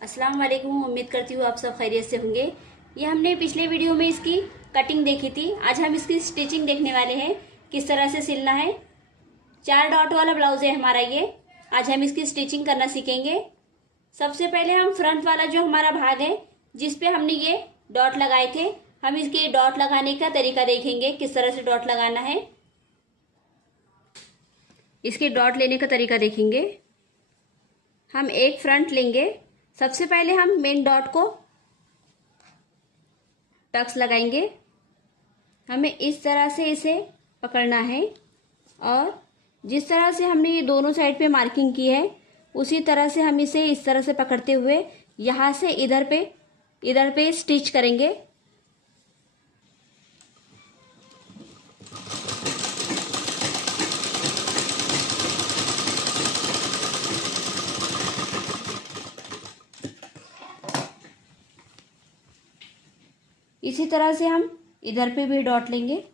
अस्सलाम वालेकुम। उम्मीद करती हूँ आप सब खैरियत से होंगे। ये हमने पिछले वीडियो में इसकी कटिंग देखी थी। आज हम इसकी स्टिचिंग देखने वाले हैं, किस तरह से सिलना है। 4 डॉट वाला ब्लाउज है हमारा ये। आज हम इसकी स्टिचिंग करना सीखेंगे। सबसे पहले हम फ्रंट वाला जो हमारा भाग है, जिसपे हमने ये डॉट लगाए थे, हम इसके डॉट लगाने का तरीका देखेंगे, किस तरह से डॉट लगाना है। इसके डॉट लेने का तरीका देखेंगे। हम एक फ्रंट लेंगे। सबसे पहले हम मेन डॉट को टक्स लगाएंगे। हमें इस तरह से इसे पकड़ना है और जिस तरह से हमने ये दोनों साइड पे मार्किंग की है, उसी तरह से हम इसे इस तरह से पकड़ते हुए यहाँ से इधर पे स्टिच करेंगे। इसी तरह से हम इधर पे भी डॉट लेंगे।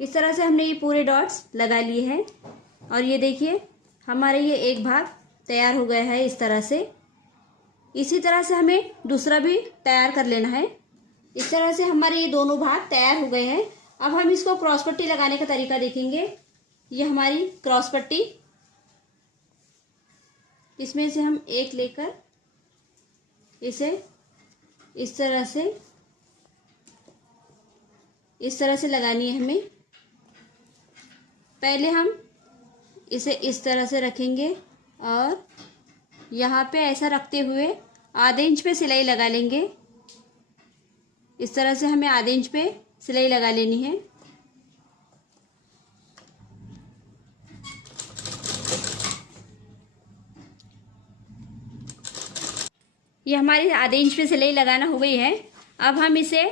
इस तरह से हमने ये पूरे डॉट्स लगा लिए हैं और ये देखिए हमारा ये एक भाग तैयार हो गया है। इस तरह से इसी तरह से हमें दूसरा भी तैयार कर लेना है। इस तरह से हमारे ये दोनों भाग तैयार हो गए हैं। अब हम इसको क्रॉस पट्टी लगाने का तरीका देखेंगे। ये हमारी क्रॉस पट्टी, इसमें से हम एक लेकर इसे इस तरह से लगानी है हमें। पहले हम इसे इस तरह से रखेंगे और यहाँ पे ऐसा रखते हुए आधे इंच पे सिलाई लगा लेंगे। इस तरह से हमें आधे इंच पे सिलाई लगा लेनी है। ये हमारी आधे इंच पे सिलाई लगाना हो गई है। अब हम इसे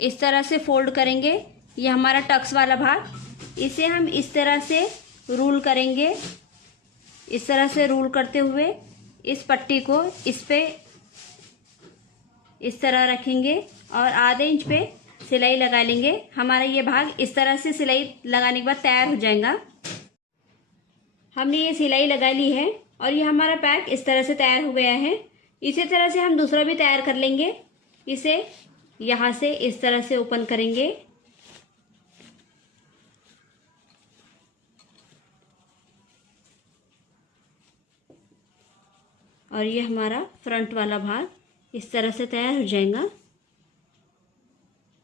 इस तरह से फोल्ड करेंगे। ये हमारा टक्स वाला भाग, इसे हम इस तरह से रूल करेंगे। इस तरह से रूल करते हुए इस पट्टी को इस पे इस तरह रखेंगे और आधे इंच पे सिलाई लगा लेंगे। हमारा ये भाग इस तरह से सिलाई लगाने के बाद तैयार हो जाएगा। हमने ये सिलाई लगा ली है और ये हमारा पैक इस तरह से तैयार हो गया है। इसी तरह से हम दूसरा भी तैयार कर लेंगे। इसे यहाँ से इस तरह से ओपन करेंगे और ये हमारा फ्रंट वाला भाग इस तरह से तैयार हो जाएगा।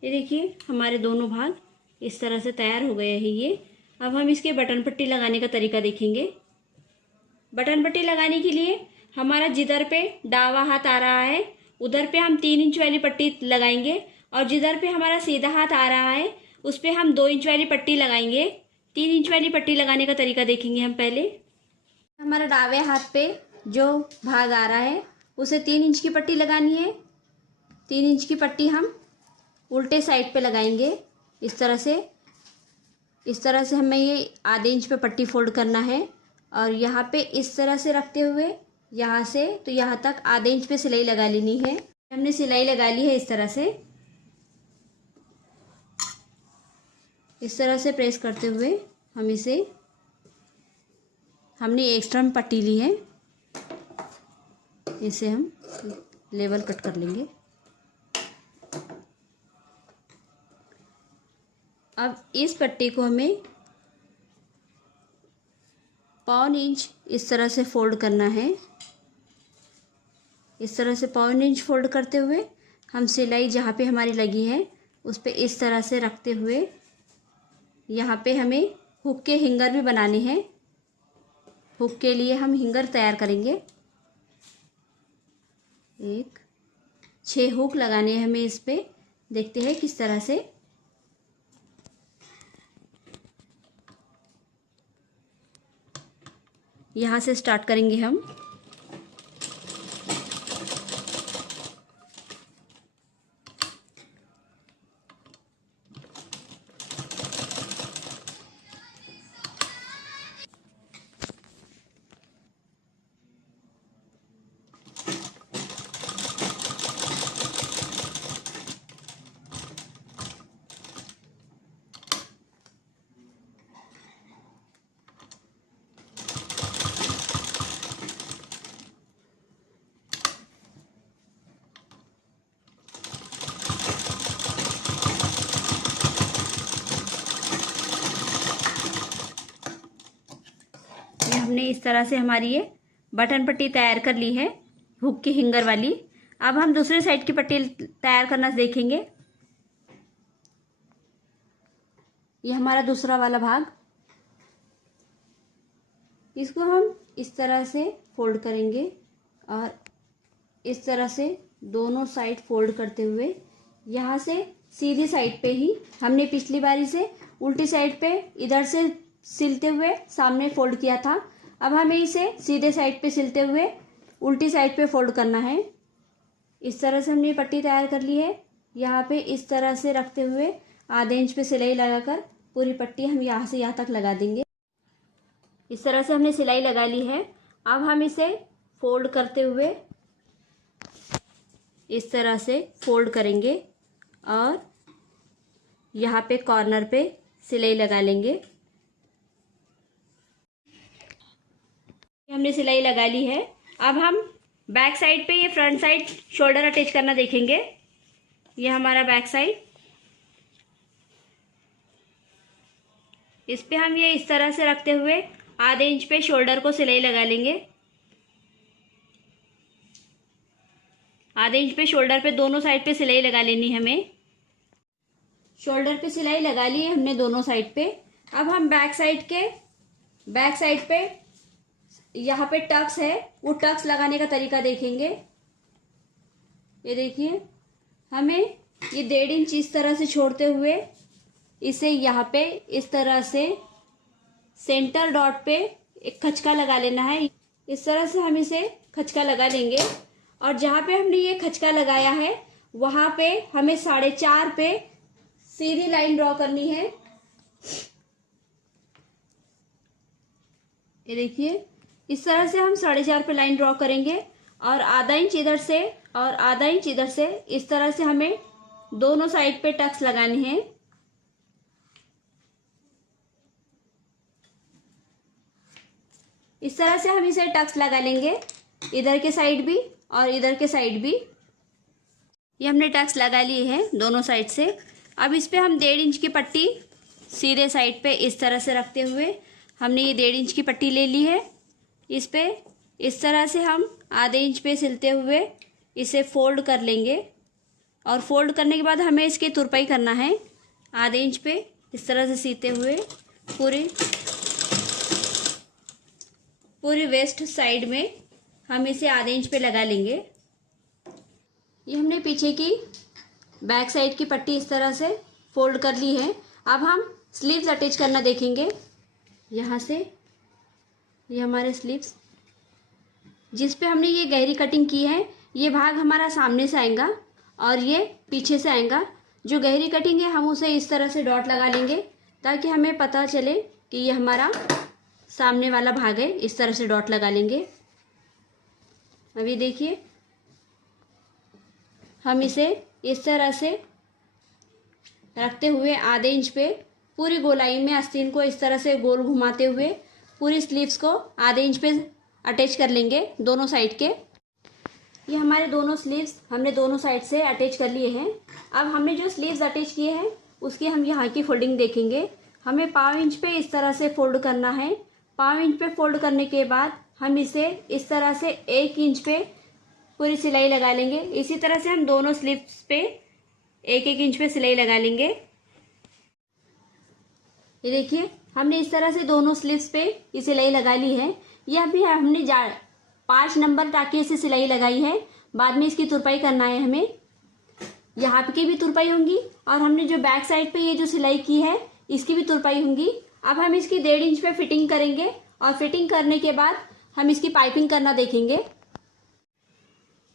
ये देखिए हमारे दोनों भाग इस तरह से तैयार हो गए हैं ये। अब हम इसके बटन पट्टी लगाने का तरीका देखेंगे। बटन पट्टी लगाने के लिए हमारा जिधर पे दावा हाथ आ रहा है, उधर पे हम 3 इंच वाली पट्टी लगाएंगे और जिधर पे हमारा सीधा हाथ आ रहा है, उस पे हम 2 इंच वाली पट्टी लगाएंगे। 3 इंच वाली पट्टी लगाने का तरीका देखेंगे हम पहले। हमारा दावे हाथ पे जो भाग आ रहा है, उसे 3 इंच की पट्टी लगानी है। 3 इंच की पट्टी हम उल्टे साइड पे लगाएंगे। इस तरह से हमें ये आधे इंच पे पट्टी फोल्ड करना है और यहाँ पे इस तरह से रखते हुए यहाँ से तो यहाँ तक आधे इंच पे सिलाई लगा लेनी है। हमने सिलाई लगा ली है। इस तरह से प्रेस करते हुए हमने एक्स्ट्रा में पट्टी ली है, इसे हम लेवल कट कर लेंगे। अब इस पट्टी को हमें 1/4 इंच इस तरह से फोल्ड करना है। इस तरह से 1/4 इंच फोल्ड करते हुए हम सिलाई जहाँ पे हमारी लगी है उस पे इस तरह से रखते हुए यहाँ पे हमें हुक के हिंगर भी बनाने हैं। हुक के लिए हम हिंगर तैयार करेंगे। 6 हुक लगाने हैं हमें इस पे। देखते हैं किस तरह से। यहाँ से स्टार्ट करेंगे हम। हमने इस तरह से हमारी ये बटन पट्टी तैयार कर ली है, हुक की हिंगर वाली। अब हम दूसरे साइड की पट्टी तैयार करना देखेंगे। ये हमारा दूसरा वाला भाग, इसको हम इस तरह से फोल्ड करेंगे और इस तरह से दोनों साइड फोल्ड करते हुए यहाँ से सीधी साइड पे ही हमने पिछली बारी से उल्टी साइड पे इधर से सिलते हुए सामने फोल्ड किया था। अब हमें इसे सीधे साइड पे सिलते हुए उल्टी साइड पे फोल्ड करना है। इस तरह से हमने पट्टी तैयार कर ली है। यहाँ पे इस तरह से रखते हुए आधे इंच पे सिलाई लगाकर पूरी पट्टी हम यहाँ से यहाँ तक लगा देंगे। इस तरह से हमने सिलाई लगा ली है। अब हम इसे फोल्ड करते हुए इस तरह से फोल्ड करेंगे और यहाँ पे कॉर्नर पे सिलाई लगा लेंगे। हमने सिलाई लगा ली है। अब हम बैक साइड पे ये फ्रंट साइड शोल्डर अटैच करना देखेंगे। ये हमारा बैक साइड, इस पे हम ये इस तरह से रखते हुए आधे इंच पे शोल्डर को सिलाई लगा लेंगे। आधे इंच पे शोल्डर पे दोनों साइड पे सिलाई लगा लेनी है हमें। शोल्डर पे सिलाई लगा ली है हमने दोनों साइड पे। अब हम बैक साइड पे यहाँ पे टक्स है, वो टक्स लगाने का तरीका देखेंगे। ये देखिए, हमें ये 1.5 इंच इस तरह से छोड़ते हुए इसे यहाँ पे इस तरह से सेंटर डॉट पे एक खचका लगा लेना है। इस तरह से हम इसे खचका लगा लेंगे और जहाँ पे हमने ये खचका लगाया है वहां पे हमें 4.5 पे सीधी लाइन ड्रॉ करनी है। ये देखिए, इस तरह से हम 4.5 पे लाइन ड्रॉ करेंगे और आधा इंच इधर से और आधा इंच इधर से इस तरह से हमें दोनों साइड पे टक्स लगाने हैं। इस तरह से हम इसे टक्स लगा लेंगे, इधर के साइड भी और इधर के साइड भी। ये हमने टक्स लगा लिए हैं दोनों साइड से। अब इस पे हम 1.5 इंच की पट्टी सीधे साइड पे इस तरह से रखते हुए हमने ये 1.5 इंच की पट्टी ले ली है। इस पे इस तरह से हम आधे इंच पे सिलते हुए इसे फोल्ड कर लेंगे और फोल्ड करने के बाद हमें इसकी तुरपाई करना है। आधे इंच पे इस तरह से सीते हुए पूरी वेस्ट साइड में हम इसे आधे इंच पे लगा लेंगे। ये हमने पीछे की बैक साइड की पट्टी इस तरह से फोल्ड कर ली है। अब हम स्लीव्स अटैच करना देखेंगे। यहाँ से ये हमारे स्लीव्स, जिस पे हमने ये गहरी कटिंग की है, ये भाग हमारा सामने से आएगा और ये पीछे से आएगा। जो गहरी कटिंग है हम उसे इस तरह से डॉट लगा लेंगे ताकि हमें पता चले कि ये हमारा सामने वाला भाग है। इस तरह से डॉट लगा लेंगे। अभी देखिए, हम इसे इस तरह से रखते हुए आधे इंच पे पूरी गोलाई में आस्तीन को इस तरह से गोल घुमाते हुए पूरी स्लीव्स को आधे इंच पे अटैच कर लेंगे दोनों साइड के। ये हमारे दोनों स्लीव्स हमने दोनों साइड से अटैच कर लिए हैं। अब हमने जो स्लीव्स अटैच किए हैं उसकी हम यहाँ की फोल्डिंग देखेंगे। हमें 1/4 इंच पे इस तरह से फोल्ड करना है। 1/4 इंच पे फोल्ड करने के बाद हम इसे इस तरह से 1 इंच पे पूरी सिलाई लगा लेंगे। इसी तरह से हम दोनों स्लीव्स पे 1-1 इंच पे सिलाई लगा लेंगे। ये देखिए, हमने इस तरह से दोनों स्लीव्स पे ये सिलाई लगा ली है। यह भी हमने 5 नंबर टाँके से सिलाई लगाई है। बाद में इसकी तुरपाई करना है हमें। यहाँ की भी तुरपाई होंगी और हमने जो बैक साइड पे ये जो सिलाई की है इसकी भी तुरपाई होंगी। अब हम इसकी 1.5 इंच पे फिटिंग करेंगे और फिटिंग करने के बाद हम इसकी पाइपिंग करना देखेंगे।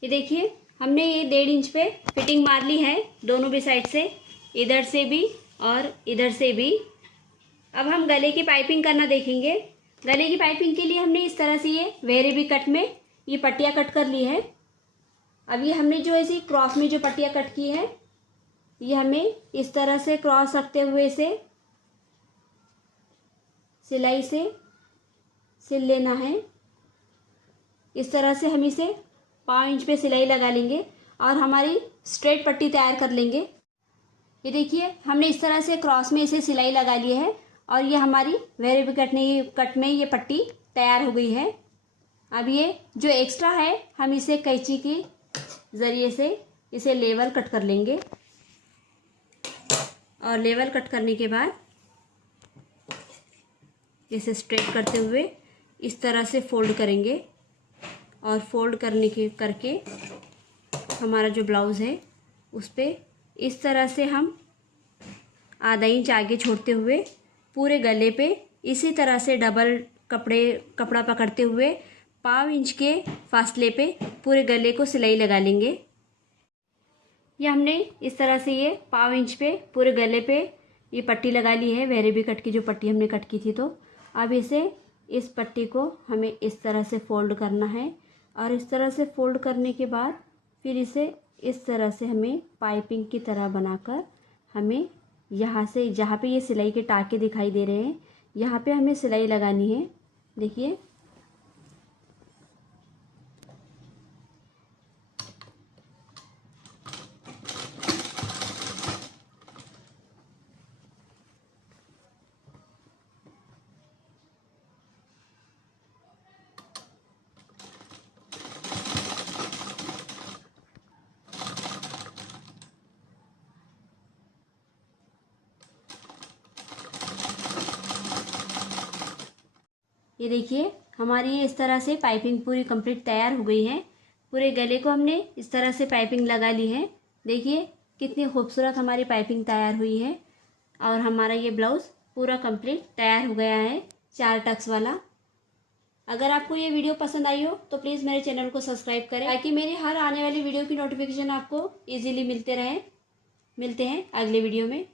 ये देखिए, हमने ये 1.5 इंच पे फिटिंग मार ली है दोनों भी साइड से, इधर से भी और इधर से भी। अब हम गले की पाइपिंग करना देखेंगे। गले की पाइपिंग के लिए हमने इस तरह से ये वेरेबी कट में ये पट्टियाँ कट कर ली है। अब ये हमने जो ऐसी क्रॉस में जो पट्टियाँ कट की है, ये हमें इस तरह से क्रॉस रखते हुए से सिलाई से सिल लेना है। इस तरह से हम इसे 5 इंच पे सिलाई लगा लेंगे और हमारी स्ट्रेट पट्टी तैयार कर लेंगे। ये देखिए, हमने इस तरह से क्रॉस में इसे सिलाई लगा ली है और ये हमारी वेरेबी कट में ये पट्टी तैयार हो गई है। अब ये जो एक्स्ट्रा है हम इसे कैंची के ज़रिए से इसे लेवल कट कर लेंगे और लेवल कट करने के बाद इसे स्ट्रेट करते हुए इस तरह से फोल्ड करेंगे और फोल्ड करके हमारा जो ब्लाउज़ है उस पर इस तरह से हम आधा इंच आगे छोड़ते हुए पूरे गले पे इसी तरह से डबल कपड़ा पकड़ते हुए 1/4 इंच के फासले पे पूरे गले को सिलाई लगा लेंगे। ये हमने इस तरह से ये 1/4 इंच पे पूरे गले पे ये पट्टी लगा ली है, वेरेबी कट की जो पट्टी हमने कट की थी। तो अब इस पट्टी को हमें इस तरह से फोल्ड करना है और इस तरह से फोल्ड करने के बाद फिर इसे इस तरह से हमें पाइपिंग की तरह बनाकर हमें यहाँ से जहाँ पे ये सिलाई के टाके दिखाई दे रहे हैं यहाँ पे हमें सिलाई लगानी है। देखिए, ये देखिए, हमारी ये इस तरह से पाइपिंग पूरी कंप्लीट तैयार हो गई है। पूरे गले को हमने इस तरह से पाइपिंग लगा ली है। देखिए कितनी खूबसूरत हमारी पाइपिंग तैयार हुई है और हमारा ये ब्लाउज़ पूरा कंप्लीट तैयार हो गया है 4 टक्स वाला। अगर आपको ये वीडियो पसंद आई हो तो प्लीज़ मेरे चैनल को सब्सक्राइब करें ताकि मेरी हर आने वाली वीडियो की नोटिफिकेशन आपको ईजिली मिलते रहे। मिलते हैं अगले वीडियो में।